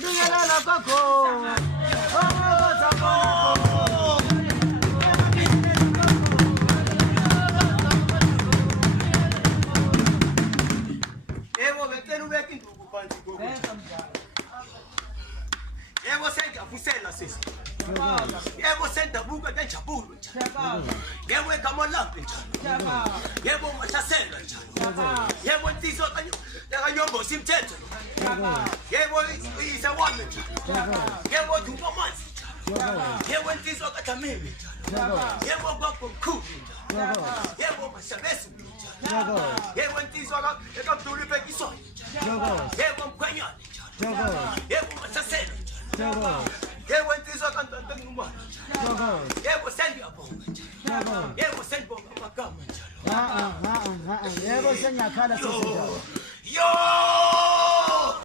Ningalala kwakho. Yebo becela ubeka induku phansi gogo. Yebo sengiyavusela sisi. Yebo sendabuka kanjabulo njalo. Yebo egama laphi njalo. Yebo mahlasela njalo. Yebo insizwa kanyombo simthetho. Yebo isa wami njalo. Yebo duba manzi njalo. Yebo insizwa kadamimi njalo. Yebo baba mkhulu njalo. Yebo mashabesi njalo. Yebo insizwa ekabduli bekiso njalo. Yebo mkhanyana njalo. Yebo mahlasela njalo. Yebo insizwa kantanta ngumama njalo. Yebo sengiyabonga njalo. Yebo sengibonga amagama njalo. Yebo sengiyakhala sisi njalo. Yo!